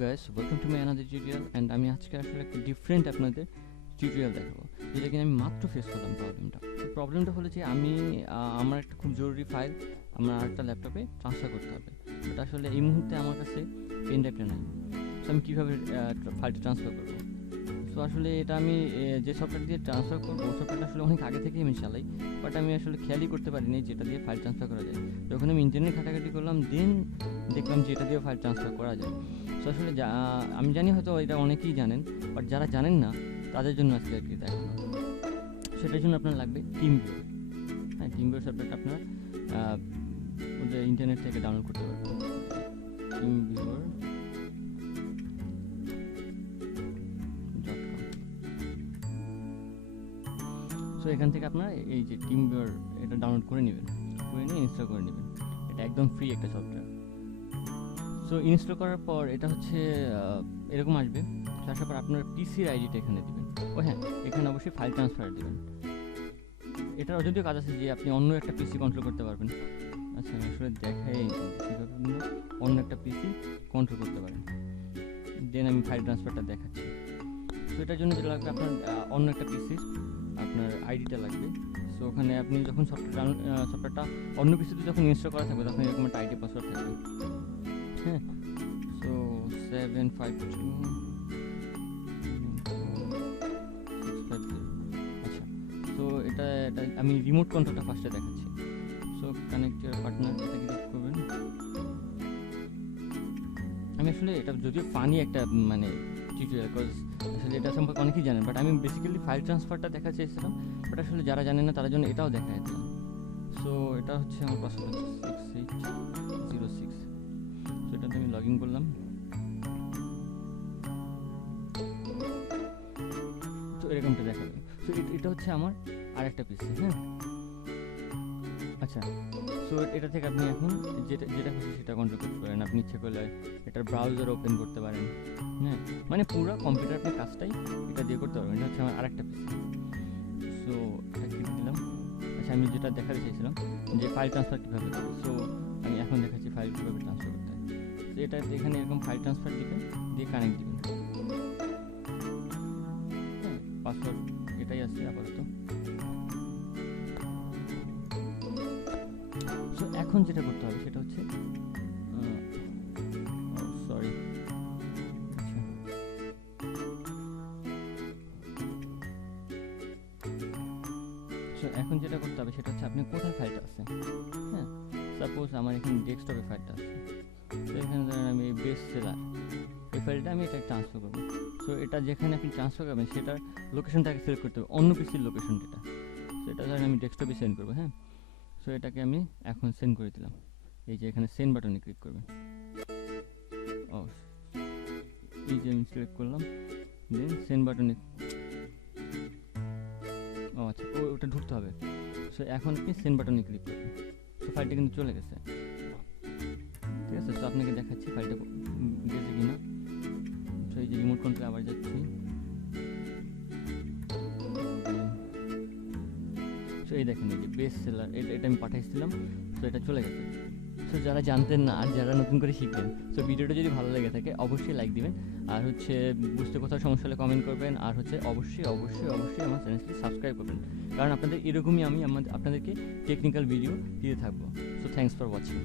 Guys welcome to my another tutorial and আমি আজকে আসলে একটা ডিফারেন্ট আপনাদের টিউটোরিয়াল দেখাবো, যেটা কিনা আমি মাত্র ফেস করলাম প্রবলেমটা তো প্রবলেমটা হলো যে আমি আমার একটা খুব জরুরি ফাইল আমার আরেকটা ল্যাপটপে ট্রান্সফার করতে হবে। বাট আসলে এই মুহূর্তে আমার কাছে পেন ড্রাইভটা নাই। সো আমি কীভাবে ফাইলটা ট্রান্সফার করব? সো আসলে এটা আমি যে সফটওয়্যার দিয়ে ট্রান্সফার করব সফটওয়্যারটা আসলে অনেক আগে থেকেই আমি চালাই। বাট আমি আসলে খেয়ালই করতে পারিনি যেটা দিয়ে ফাইল ট্রান্সফার করা যায়। যখন আমি ইন্টারনেট ঘাটাঘাটি করলাম দেন দেখলাম যে এটা দিয়ে ফাইল ট্রান্সফার করা যায়। সো আসলে আমি জানি হয়তো এটা অনেকেই জানেন বাট যারা জানেন না, তাদের জন্য আজকে আর কি দেখানো সেটার জন্য আপনার লাগবে টিম ভিউ হ্যাঁ টিম ভিউ সফটওয়্যারটা আপনার ওদের ইন্টারনেট থেকে ডাউনলোড করতে পারবেন। টিম ভিউর সো এখান থেকে আপনার এই যে টিম ভিউর এটা ডাউনলোড করে নেবেন। করে নিয়ে ইনস্টল করে নেবেন। এটা একদম ফ্রি একটা সফটওয়্যার সো ইনস্টল করার পর এটা হচ্ছে এরকম আসবে। আসার পর আপনার পিসির আইডিটা এখানে দেবেন। ও হ্যাঁ এখানে অবশ্যই ফাইল ট্রান্সফার দিবেন। এটার যদিও কাজ আছে যে আপনি অন্য একটা পিসি কন্ট্রোল করতে পারবেন। আচ্ছা আমি আসলে দেখাই অন্য একটা পিসি কন্ট্রোল করতে পারেন। দেন আমি ফাইল ট্রান্সফারটা দেখাচ্ছি। তো এটার জন্য যেটা লাগবে আপনার অন্য একটা পিসির আপনার আইডিটা লাগবে। সো ওখানে আপনি যখন সফটওয়্যার সফটওয়্যারটা অন্য পিসিতে যখন ইনস্টল করা থাকবে, তখন এরকম একটা আইডি পাসওয়ার্ড থাকবে। হ্যাঁ। ফাইভ টু আচ্ছা তো এটা এটা, আমি রিমোট কন্ট্রোলটা ফার্স্টে দেখাচ্ছি। সো কানেক্ট ইয়ার পার্টনার এটা ক্লিক করবেন? আমি আসলে এটা যদিও ফানি একটা মানে টিউটোরিয়াল কজ আসলে এটা সম্পর্কে অনেকেই জানেন বাট আমি বেসিক্যালি ফাইল ট্রান্সফারটা দেখা চেয়েছিলাম। বাট আসলে যারা জানেন না, তাদের জন্য এটাও দেখা দিলাম। সো এটা হচ্ছে আমার পাসওয়ার্ড সিক্স এইট ইন করলাম। তো এরকমটা দেখাবে সো এটা হচ্ছে আমার আরেকটা পিসি হ্যাঁ? আচ্ছা সো এটা থেকে আপনি এখন যেটা যেটা খুশি সেটা কন্ট্রোল করতে পারেন আপনি ইচ্ছে করলে এটার ব্রাউজার ওপেন করতে পারেন হ্যাঁ? মানে পুরো কম্পিউটার আপনি কাজটাই এটা দিয়ে করতে পারবেন। এটা হচ্ছে আমার আরেকটা পিসি সো দিলাম? আচ্ছা আমি যেটা দেখাতে চাইছিলাম যে ফাইল ট্রান্সফার কীভাবে সো আমি এখন দেখাচ্ছি ফাইল কীভাবে এটা এখানে এরকম ফাইল ট্রান্সফার দিবেন, দিয়ে কানেক্ট দিবেন। হ্যাঁ পাসওয়ার্ড এটাই আছে আপাতত। সো এখন যেটা করতে হবে সেটা হচ্ছে সরি সো এখন যেটা করতে হবে সেটা হচ্ছে, আপনি কোথায় ফাইলটা আছে? হ্যাঁ সাপোজ আমার এখানে ডেস্কটপে ফাইলটা আছে। এখানে ধরেন আমি বেস্ট সেলার এই ফাইলটা আমি এটা ট্রান্সফার করব। সো এটা যেখানে আপনি ট্রান্সফার করবেন, সেটার লোকেশনটাকে সিলেক্ট করতে হবে। অন্য পিসির লোকেশন যেটা। সেটা ধরেন আমি ডেস্কটপে সেন্ড করব হ্যাঁ? সো এটাকে আমি এখন সেন্ড করে দিলাম। এই যে এখানে সেন্ড বাটনে ক্লিক করবেন ও, এই যে আমি সিলেক্ট করলাম। দেন সেন্ড বাটনে ও আচ্ছা ও, ওটা ঢুকতে হবে। সো এখন আপনি সেন্ড বাটনে ক্লিক করবেন। তো ফাইলটা কিন্তু চলে গেছে। ঠিক আছে? তো আপনাকে দেখাচ্ছি ফাইলটা গেছে কিনা? তো এই যে রিমোট কন্ট্রোলে আবার যাচ্ছি। সো এই দেখেন এই যে বেস্ট সেলার এটা এটা আমি পাঠাইছিলাম, তো এটা চলে গেছে। সো যারা জানতেন না আর যারা নতুন করে শিখবেন সো ভিডিওটা যদি ভালো লেগে থাকে, অবশ্যই লাইক দিবেন। আর হচ্ছে বুঝতে কোথাও সমস্যা হলে কমেন্ট করবেন। আর হচ্ছে অবশ্যই অবশ্যই অবশ্যই আমার চ্যানেলটি সাবস্ক্রাইব করবেন। কারণ আপনাদের এরকমই আমি আমাদের আপনাদেরকে টেকনিক্যাল ভিডিও দিয়ে থাকব। So thanks for watching